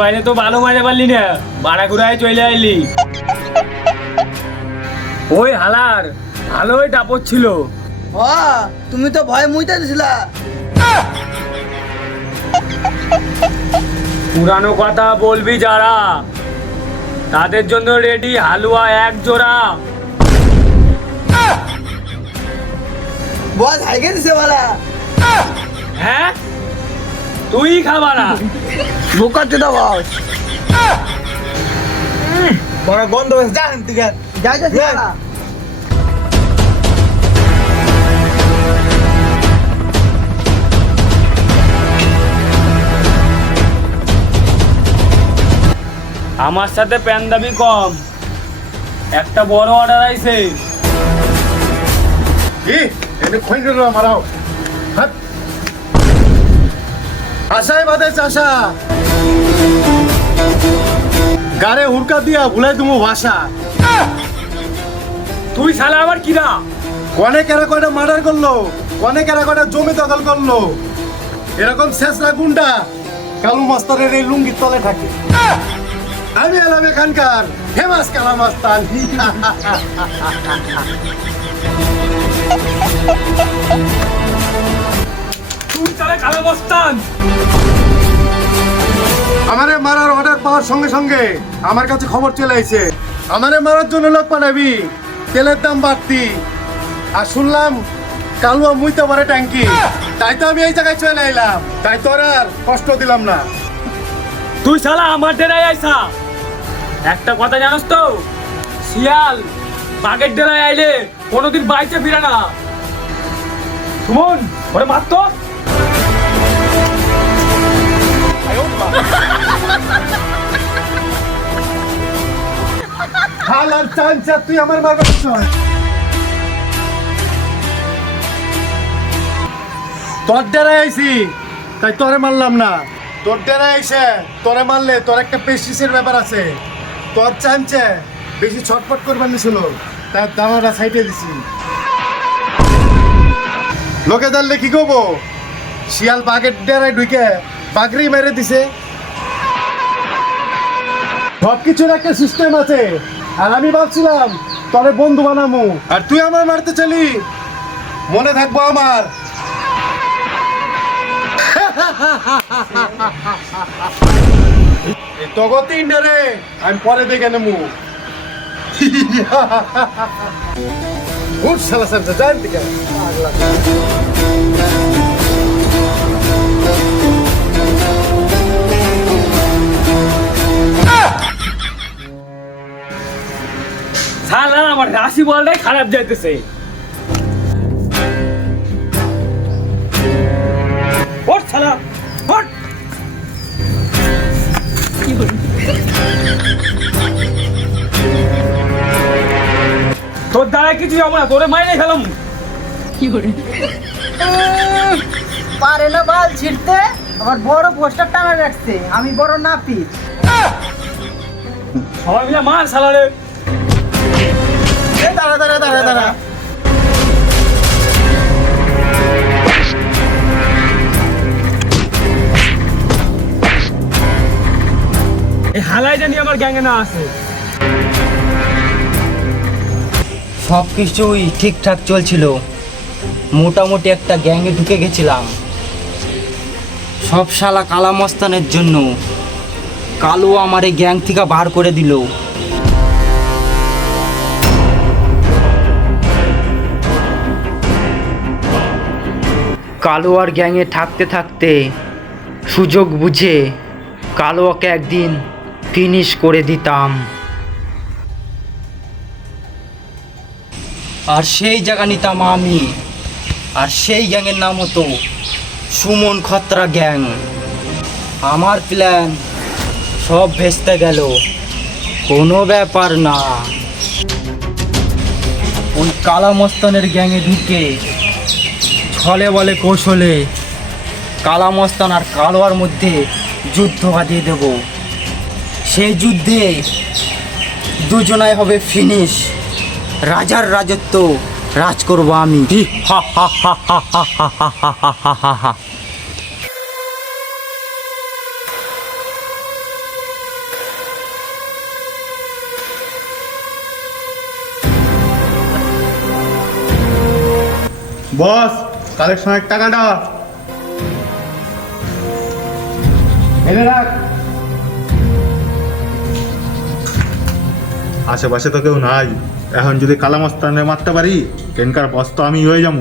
বাইরে তো ভালো পারলি না বাড়া ঘুরায় চলে আইলি। ওই হালার ভালোই টাপর ছিল। তুমি তো ভয় মুইতে দিছিলা। পুরানো কথা বলবি যারা তাদের জন্য রেডি হালুয়া এক জোড়া। বস হাইগে দিছে বলা। হ্যাঁ? তুই খাবারা বুকাতে দাও বস। বড় গন্ধ হয়েছে যা এখান থেকে। যাই যাই বলা। আমার সাথে প্যান দাবি কম। একটা বড় অর্ডার আইছে। কি? এনে খৈন রে মারাও হাত। আশায় বাদে চাষা গারে হুড়কা দিয়া ভুলাই তুমি ভাষা। তুই শালা আবার কিরা কনে কেরা কয়টা মার্ডার করল কনে কেরা কয়টা জমি দখল করল এরকম শেষরা গুন্ডা কালু মাস্তারের এই লুঙ্গির তলে থাকে। আমি এলাম এখানকার ফেমাস কালা মাস্তান আমারে মারার অর্ডার পাওয়ার সঙ্গে সঙ্গে আমার কাছে খবর চলে আইছে। আমারে মারার জন্য লোক পাঠাবি। তেলের দাম বাড়তি। আর শুনলাম কালুয়া মুইতে পারে ট্যাঙ্কি। তাই তো আমি এই জায়গায় চলে এলাম তাই তো আর কষ্ট দিলাম না। তুই শালা আমার ডেরায় আইসা। একটা কথা জানোস তো? শিয়াল বাঘের ডেরায় আইলে কোনোদিন বাইচে ফিরে না। সুমন, ওরে মারতো হাল আর চাঞ্চা, তুই আমার মারবে তোর ডেরায় আইছি, তাই তোরে মারলাম না। তোর ডেরায় আইসে তোরে মারলে তোর একটা পেস্টিসের ব্যাপার আছে। তোর চাঞ্চে, বেশি ছটপট করবার নিছিল তার দানাটা সাইডে দিছি। লোকে জানলে কি করব শিয়াল বাঘের ডেরায় ঢুকে বাগরি মেরে দিছে। সব কিছুর একটা সিস্টেম আছে। আর আমি ভাবছিলাম, তবে বন্ধু বানামু। আর তুই আমার মারতে চলি। মনে থাকব আমার। তগতি ইন্ডারে, আমি পরে দেখে নেব উঠ শালা সামনে যান দিকে শালা আমার রাশি বলটাই খারাপ যাইতেছে। ওঠ শালা কিছু যাব না তোরে মাইনে খেলাম। কি করে? পারে না বাল ছিড়তে আবার বড় পোস্টার টানা রাখছে আমি বড় নাপি সবাই মিলে মার শালা রে। এ দাঁড়া দাঁড়া দাঁড়া দাঁড়া। এই হালাই জানি আমার গ্যাংয়ে না আছে। সব কিছুই ঠিকঠাক চলছিল। মোটামুটি একটা গ্যাংয়ে ঢুকে গেছিলাম। সব শালা কালামস্তানের জন্য। কালো আমার এই গ্যাং থেকে বার করে দিল। কালো আর গ্যাংয়ে থাকতে থাকতে সুযোগ বুঝে কালোয়াকে একদিন ফিনিশ করে দিতাম। আর সেই জায়গা নিতাম আমি। আর সেই গ্যাংয়ের নাম হতো সুমন খতরা গ্যাং। আমার প্ল্যান সব ভেস্তে গেল। কোনো ব্যাপার না। ওই কালা মস্তানের গ্যাংয়ে ঢুকে ছলে বলে কৌশলে কালা মস্তান আর কালোয়ার মধ্যে যুদ্ধ বাঁধিয়ে দেব। সেই যুদ্ধে দুজনাই হবে ফিনিশ। রাজার রাজত্ব রাজ করব আমি হা হা হা হা হা হা হা হা হা হা হা বস কালেকশনের টাকাটা এনে রাখ আশেপাশে তো কেউ নাই। এখন যদি কালামস্তানে মারতে পারি কেনকার বস তো আমি হয়ে যাব।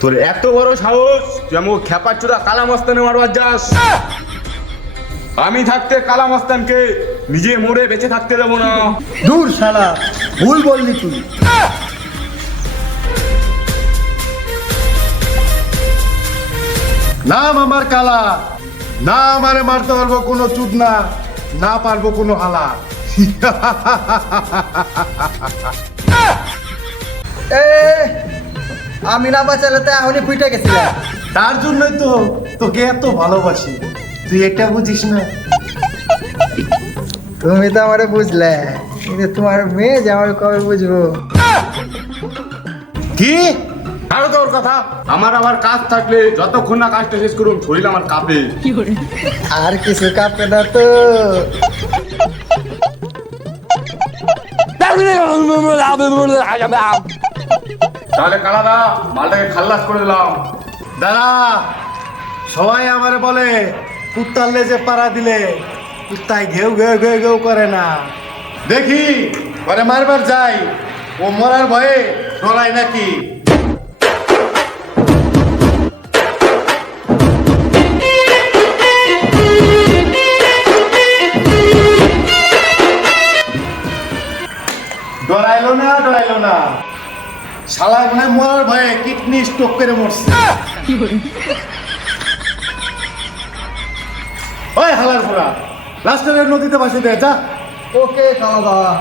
তোর এত বড় সাহস তুই আমাকে খেপার কালামস্তানে মারবার যাস। আমি থাকতে কালামস্তানকে নিজে মরে বেঁচে থাকতে দেবো না। দূর শালা ভুল বললি তুই। নাম আমার কালা না আমারে মারতে পারব কোনো চুপ না না পারব কোনো হালা। এ আমি না বাঁচালে তো এখনই ফুটে গেছিলাম। তার জন্যই তো তোকে এত ভালোবাসি। তুই এটা বুঝিস না? তুমি তো আমারে বুঝলে কিন্তু তোমার মেয়ে যে আমার কবে বুঝব? কি? আরও তোর কথা। আমার আবার কাজ থাকলে যতক্ষণ না কাজটা শেষ করুন শরীর আমার কাঁপে। আর কিছু কাঁপে না তো। তাহলে কালাদা মালটাকে খাল্লাস করে দিলাম। দাদা সবাই আমারে বলে কুত্তার লেজে পাড়া দিলে। কুত্তায় ঘেউ ঘেউ ঘেউ ঘেউ করে না। দেখি পরে মারবার যাই ও মরার ভয়ে ডরাই নাকি। ডরাইলো না ডরাইলো না। শালা মনে মরার ভয়ে কিডনি স্ট্রোক করে মরছে। ওই হালার পোড়া লাস্টের নদীতে ভাসে দে যা। ওকে খাওয়া দাওয়া।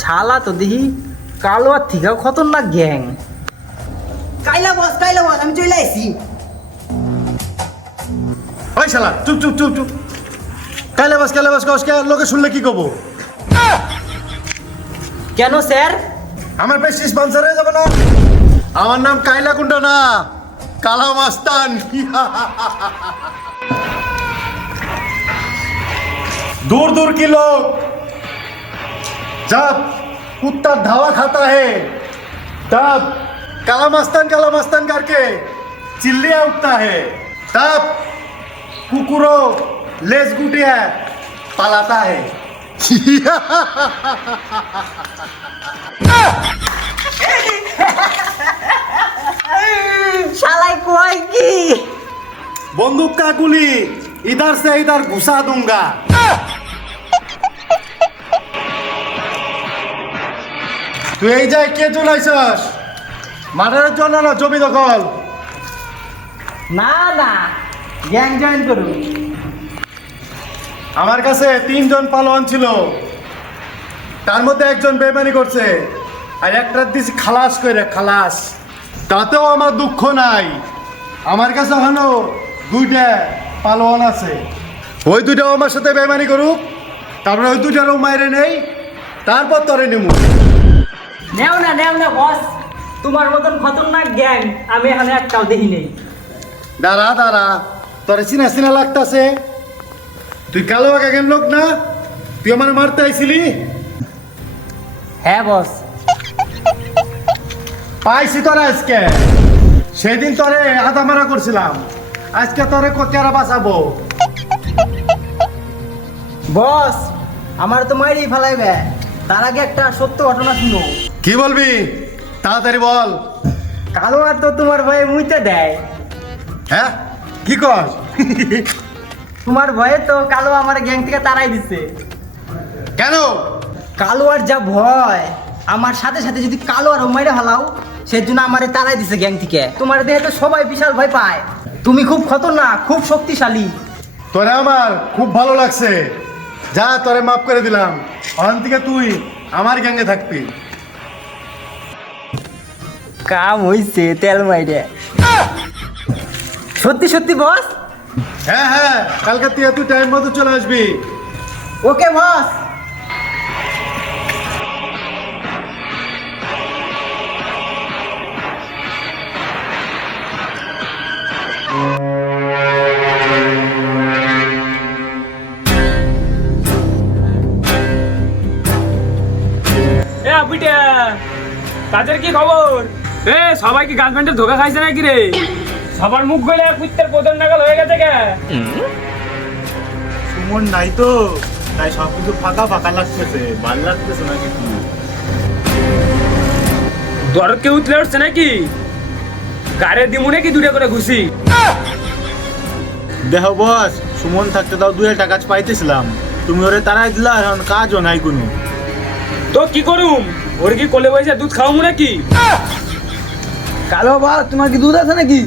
শালা তো দেখি কালো আর থিকাও খতরনাক গ্যাং। কাইলা বস কাইলা বস আমি চলে আসি ওই শালা চুপ চুপ চুপ চুপ। কাইলে বাস কাইলে বাস কসকে লোকে শুনলে কি কব? কেন স্যার আমার বেশি স্পন্সর হয়ে যাবে না আমার নাম কাইলা কুন্ডা না কালা মাস্তান दूर दूर की लोग जब कुत्ता धावा खाता है तब काला मस्तान काला मस्तान करके चिल्लिया उठता है तब कुकुरो लेस गुटिया पलाता है শালাই কয় কি? বন্দুক কা গুলি ইধার সে ইধার ঘুষা দুঙ্গা। তুই এই যায় কে চলাইছস? মারার জন্য না জমি দখল? না না গ্যাং জয়েন করুন। আমার কাছে তিনজন পালোয়ান ছিল। তার মধ্যে একজন বেমানি করছে। আর একটা দিছি খালাস করে খালাস। তাতেও আমার দুঃখ নাই। আমার কাছে হলো দুইটা পালোয়ান আছে। ওই দুইটাও আমার সাথে বেমানি করুক তারপরে ওই দুইটারও মাইরে নেই তারপর তরে নিমু। নেও না নেও না বস। তোমার মতন খতরনাক গ্যাং আমি এখানে একটাও দেখি নেই। দাঁড়া দাঁড়া। তোরে চিনা চিনা লাগতাছে। তুই কালো বাগাগের লোক না? তুই আমার মারতে আইছিলি? হ্যাঁ বস। পাইছি তোরে আজকে। সেদিন তোরে আধা মারা করছিলাম। আজকে তোরে কেরা বাঁচাবো? বস আমার তো মাইরি ফেলাইবে। তার আগে একটা সত্য ঘটনা শুনো। কি বলবি? তাড়াতাড়ি বল। কালো আর তো তোমার ভয়ে মুইতে দেয়। হ্যাঁ? কি কর তোমার ভয়ে তো কালো আমার গ্যাং থেকে তাড়াই দিচ্ছে কেন? কালো আর যা ভয় আমার সাথে সাথে যদি কালো আর মাইরে হালাও সেই জন্য আমারে তাড়াই দিছে গ্যাং থেকে। তোমার দেহে তো সবাই বিশাল ভয় পায়। তুমি খুব খতরনাক খুব শক্তিশালী। তোরে আমার খুব ভালো লাগছে। যা তোরে মাফ করে দিলাম। ওখান থেকে তুই আমার গ্যাঙ্গে থাকবি। কাম হইছে তেল মাইরে। সত্যি সত্যি বস। হ্যাঁ হ্যাঁ কালকে তুই তুই টাইম মতো চলে আসবি। ওকে বস। কাজের কি খবর? এ সবাই কি গার্লফ্রেন্ডের ধোকা খাইছে নাকি রে? সবার মুখ গলে কুত্তের প্রধান নাগাল হয়ে গেছে কে? সুমন নাই তো তাই সব কিছু ফাঁকা ফাঁকা লাগতেছে ভালো লাগতেছে না কিছু? দরদ কে উঠছে নাকি? গাড়ে দিমু নাকি দুটো করে ঘুষি? দেহ বস সুমন থাকতে তাও একটা কাজ পাইতেছিলাম। তুমি ওরে তারাই দিলা এখন কাজও নাই কোনো। তো কি করুম? ওর কি কোলে বসে দুধ খাওয়ামু নাকি? কালো বস তোমার কি দুধ আছে নাকি?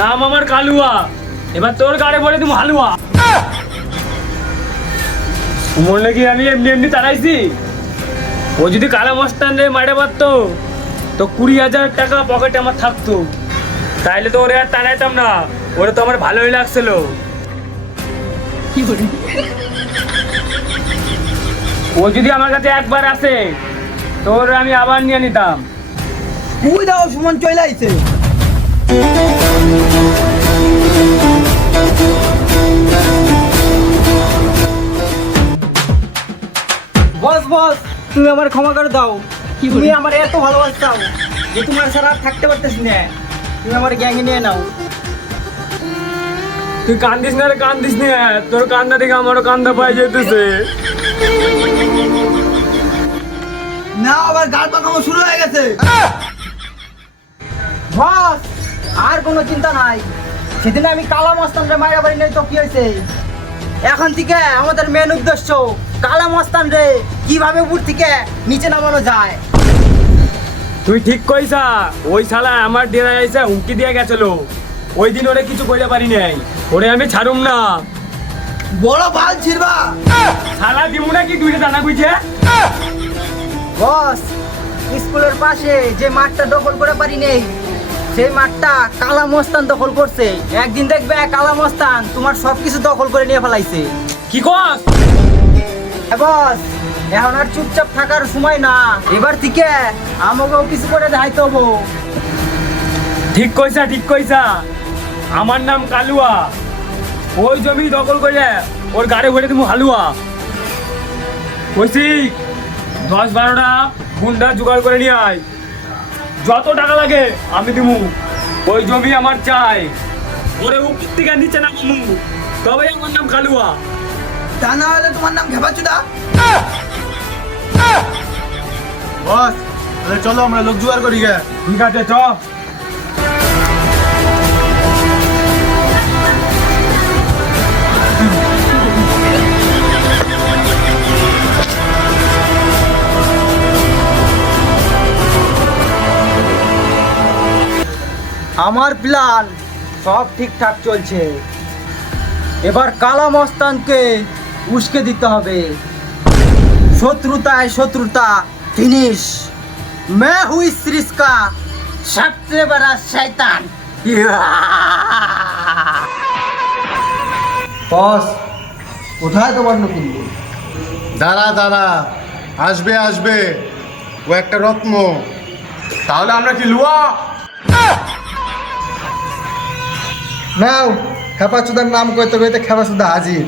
নাম আমার কালুয়া। এবার তোর গাড়ে বলে তুমি হালুয়া। সুমন নাকি আমি এমনি এমনি তাড়াইছি? ও যদি কালা মস্তান রে মারে পারতো তো কুড়ি হাজার টাকা পকেটে আমার থাকতো। তাইলে তো ওরে আর টানাইতাম না ওরে তো আমার ভালোই লাগছিল। ও যদি আমার কাছে একবার আসে তো ওরে আমি আবার নিয়ে নিতাম। কুই দাও সুমন চলে আইছে। বস বস তুমি আমার ক্ষমা করে দাও। তুমি আমার এত ভালোবাসতাও যে তোমার ছাড়া আর থাকতে পারতেছি না। তুমি আমার গ্যাংয়ে নিয়ে নাও। তুই কান্দিস না রে কান্দিস না। তোর কান্দা দেখে আমারও কান্দা পাই যেতেছে না আবার গাল পাকানো শুরু হয়ে গেছে। বস আর কোনো চিন্তা নাই। সেদিন আমি কালা মস্তান রে মারা বাড়ি নাই তো কি হয়েছে এখন থেকে আমাদের মেন উদ্দেশ্য কালা মস্তান রে কীভাবে উপর থেকে নিচে নামানো যায়? তুই ঠিক কইসা ওই শালা আমার ডেরায় আইসা হুমকি দিয়ে গেছিল। ওই দিন ওরে কিছু কইতে পারি নাই। ওরে আমি ছাড়ুম না। বড় ছিড়বা। শালা দিমু দুইটা জানা কইছে বস স্কুলের পাশে যে মাঠটা দখল করে পারি নেই সেই মাঠটা কালা মস্তান দখল করছে। একদিন দেখবে কালা মস্তান তোমার সবকিছু দখল করে নিয়ে ফেলাইছে। কি কস? বস, এখন আর চুপচাপ থাকার সময় না। এবার থেকে আমাকেও কিছু করে দেখাইতে হব। ঠিক কইসা ঠিক কইসা আমার নাম কালুয়া। ওই জমি দখল করে ওর গাড়ি ভরে তুমি হালুয়া। কইছি, দশ বারোটা গুন্ডা জোগাড় করে নিয়ে আয়। যত টাকা লাগে আমি দিমু। ওই জমি আমার চাই। ওরে উপর থেকে নিচে না তবে আমার নাম কালুয়া। তা না হলে তোমার নাম খেপাচুদা বস তাহলে চলো আমরা লোক জোগাড় করি গে। ঠিক আছে চ। আমার প্ল্যান সব ঠিকঠাক চলছে। এবার কালা মস্তানকে উস্কে দিতে হবে শত্রুতায় শত্রুতা ফিনিশ मैं हूँ इस सीरीज का सबसे बड़ा शैतान বস কোথায় তোমার নতুন বউ? দাঁড়া দাঁড়া আসবে আসবে ও একটা রত্ন তাহলে আমরা কি লুয়া নাও খেপাচুদার নাম কইতে কইতে খেপাচুদা হাজির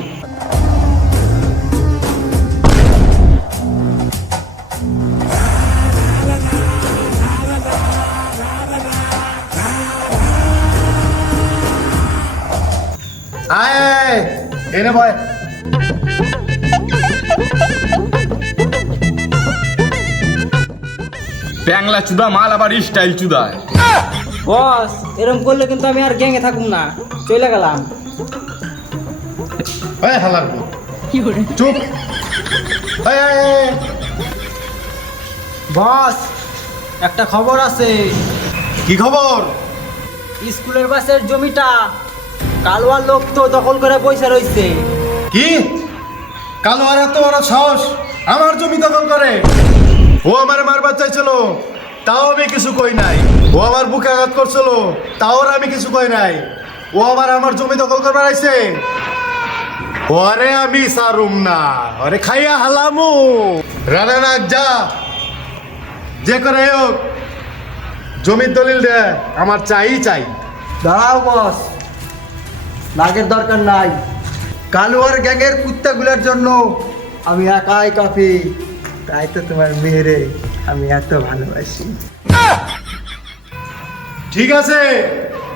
আয় এনে ভয় ট্যাংলা চুদা মাল আবার স্টাইল চুদায়। বস এরকম করলে কিন্তু আমি আর গ্যাংয়ে থাকুম না। চলে গেলাম। এই হালার পুত। চুপ। এই, এই, এই, বস একটা খবর আছে। কি খবর? স্কুলের বাসের জমিটা কালোয়ার লোক তো দখল করে পয়সা রইছে। কি? কালো আর এত বড় সাহস আমার জমি দখল করে। ও আমার মারবার চাইছিল তাও আমি কিছু কই নাই। ও আমার বুকে আঘাত করছিল তাও আর আমি কিছু কই নাই। ও আবার আমার জমি দখল করবার আইছে। ওরে আমি সারুম না ওরে খাইয়া হালামু। রানা না যা। যে করে হোক জমির দলিল দে আমার চাই চাই। দাঁড়াও বস। লাগের দরকার নাই। কালুয়ার গ্যাংয়ের কুত্তাগুলোর জন্য আমি একাই কাফি। তাই তো তোমার মেয়েরে আমি এত ভালোবাসি। ঠিক আছে,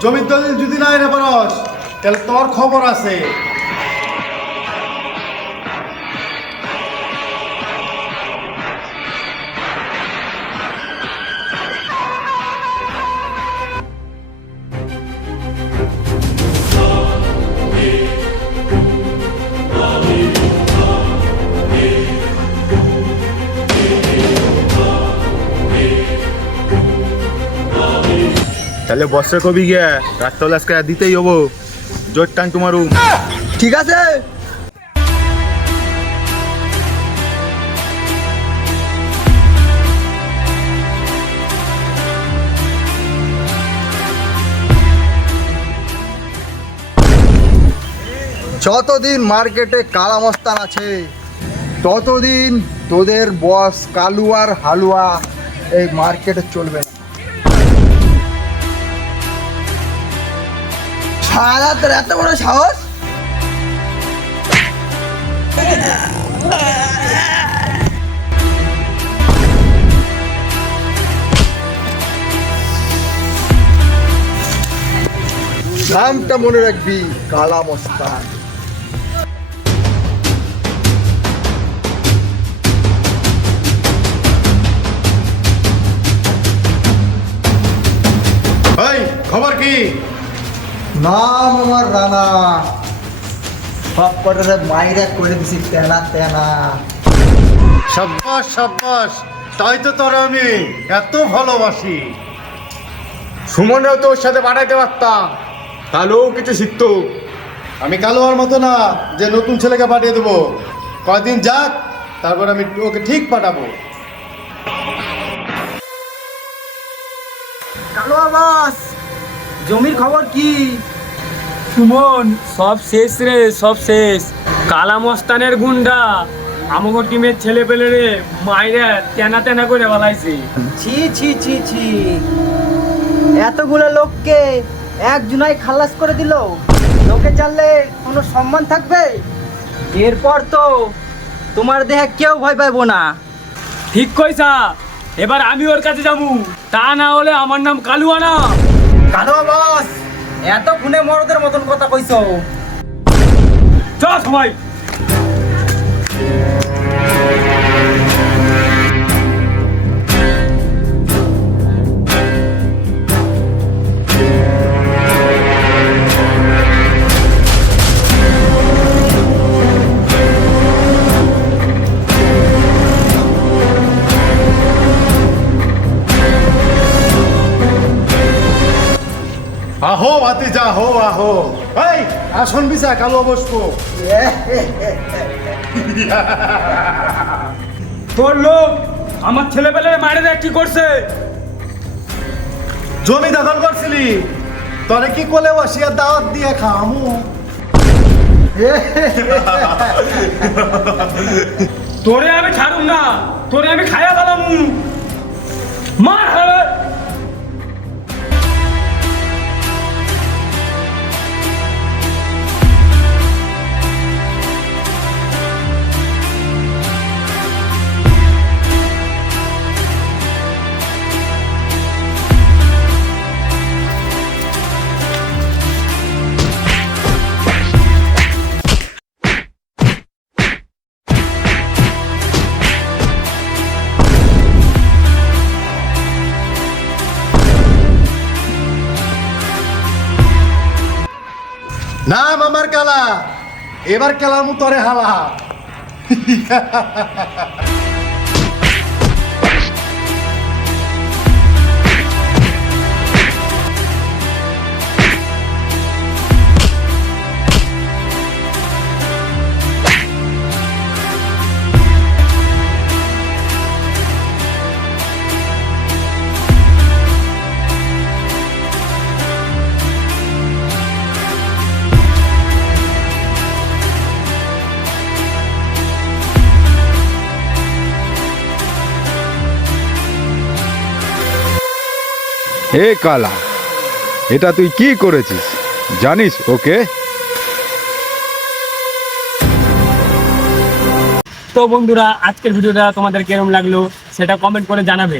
জমির দলিল যদি না এনে পারস, তাহলে তোর খবর আছে। তাহলে বর্ষা কবি গিয়া রাত্রবেলা আজকে দিতেই হব। জোর টান তোমার ঠিক আছে। যতদিন মার্কেটে কালামস্তান আছে, ততদিন তোদের বস কালুয়ার হালুয়া এই মার্কেটে চলবে না। সারা তোর এত বড় সাহস? নামটা মনে রাখবি কালামস্তান ভাই খবর কি? নাম আমার রানা। সব কটারে মাইরা করে দিছি তেনা তেনা। সাব্বাস সাব্বাস তাই তো তোর আমি এত ভালোবাসি। সুমনরাও তো ওর সাথে পাঠাইতে পারতাম তাহলেও কিছু শিখতো। আমি কালো হওয়ার মতো না যে নতুন ছেলেকে পাঠিয়ে দেবো। কয়দিন যাক তারপর আমি ওকে ঠিক পাঠাবো। কালো বাস জমির খবর কি? সুমন সব শেষ রে সব শেষ। কালামস্তানের গুন্ডা আমাকে টিমের ছেলে পেলে রে মাইরা তেনা তেনা করে বলাইছে। ছি ছি ছি ছি। এতগুলো লোককে একজনাই খালাস করে দিল। লোকে জানলে কোনো সম্মান থাকবে? এরপর তো তোমার দেহে কেউ ভয় পাইবো না। ঠিক কইছা এবার আমি ওর কাছে যাব। তা না হলে আমার নাম কালুয়া না কালো বাস। এত খুনে মরদের মতন কথা কইছো। চল সবাই। যা হো আহো এই আসন বিছা কালো বসবো। তোর লোক আমার মারে দেখ কি করছে? জমি দখল করছিলি। তরে কি কোলে বসিয়া দাওয়াত দিয়ে খামু তোরে আমি ছাড়ুম না তোরে আমি খাইয়া গেলাম মার হবে এবার কেলামু তরে হালা। হে কালা এটা তুই কি করেছিস? জানিস ওকে? তো বন্ধুরা আজকের ভিডিওটা তোমাদের কেরম লাগল সেটা কমেন্ট করে জানাবে।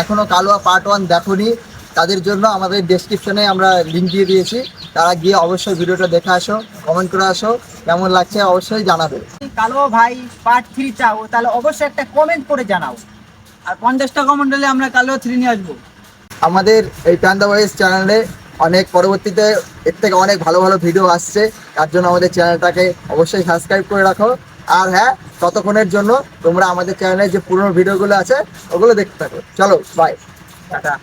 এখনও কালোয়া পার্ট ওয়ান দেখোনি তাদের জন্য আমাদের ডেসক্রিপশনে আমরা লিঙ্ক দিয়ে দিয়েছি তারা গিয়ে অবশ্যই ভিডিওটা দেখে আসো কমেন্ট করে আসো কেমন লাগছে অবশ্যই জানাবে। কালো ভাই পার্ট থ্রি চাও তাহলে অবশ্যই একটা কমেন্ট করে জানাও। আর পঞ্চাশটা কমেন্ট হলে আমরা কালো থ্রি নিয়ে আসব। আমাদের এই প্যান্ডা ভয়েস চ্যানেলে অনেক পরবর্তীতে এর থেকে অনেক ভালো ভালো ভিডিও আসছে। তার জন্য আমাদের চ্যানেলটাকে অবশ্যই সাবস্ক্রাইব করে রাখো। আর হ্যাঁ ততক্ষণের জন্য তোমরা আমাদের চ্যানেলে যে পুরনো ভিডিওগুলো আছে, ওগুলো দেখতে থাকো। চলো বাই টাটা।